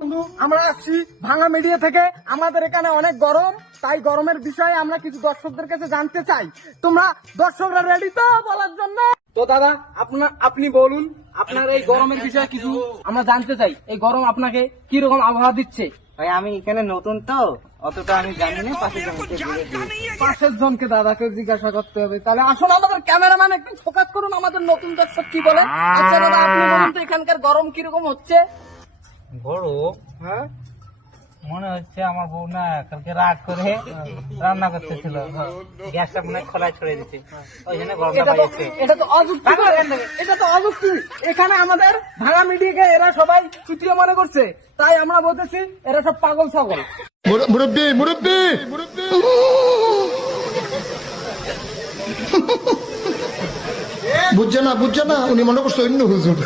বন্ধু, আমরা আসছি ভাঙা মিডিয়া থেকে। আমাদের এখানে অনেক গরম, তাই গরমের বিষয়ে আমরা কিছু দর্শকদের কাছে জানতে চাই। তোমরা দর্শকরা রেডি তো বলার জন্য? তো দাদা, আপনি বলুন, আপনার এই গরমের বিষয়ে কিছু আমরা জানতে চাই। এই গরম আপনাকে কি রকম আবহাওয়া দিচ্ছে? ভাই আমি এখানে নতুন তো অতটা আমি জানি না, পাশের জমিতে ঘুরে দিয়েছি। পাশের জনকে দাদাকে জিজ্ঞাসা করতে হবে। তাহলে আসুন, আমাদের ক্যামেরাম্যান একটু ফোকাস করুন, আমাদের নতুন দর্শক কি বলে। আচ্ছা দাদা, আপনি বলুন তো এখানকার গরম কিরকম হচ্ছে? বড় হ্যাঁ, মনে হচ্ছে আমার বউ না কালকে রাগ করে রান্না করতেছিল, গ্যাসটা মনে হয় খোলায় ছড়িয়ে দিচ্ছে, ওই জন্য গরমটা পাইছে। এটা তো অযুক্তি, এটা তো অযুক্তি। এখানে আমাদের ভাঙা মিডিয়াকে এরা সবাই তৃতীয় মনে করছে, তাই আমরা বলতেছি এরা সব পাগল ছাগল। মুরব্বী মুরব্বী বুঝছে না উনি মনে করছে অন্য হুজুর।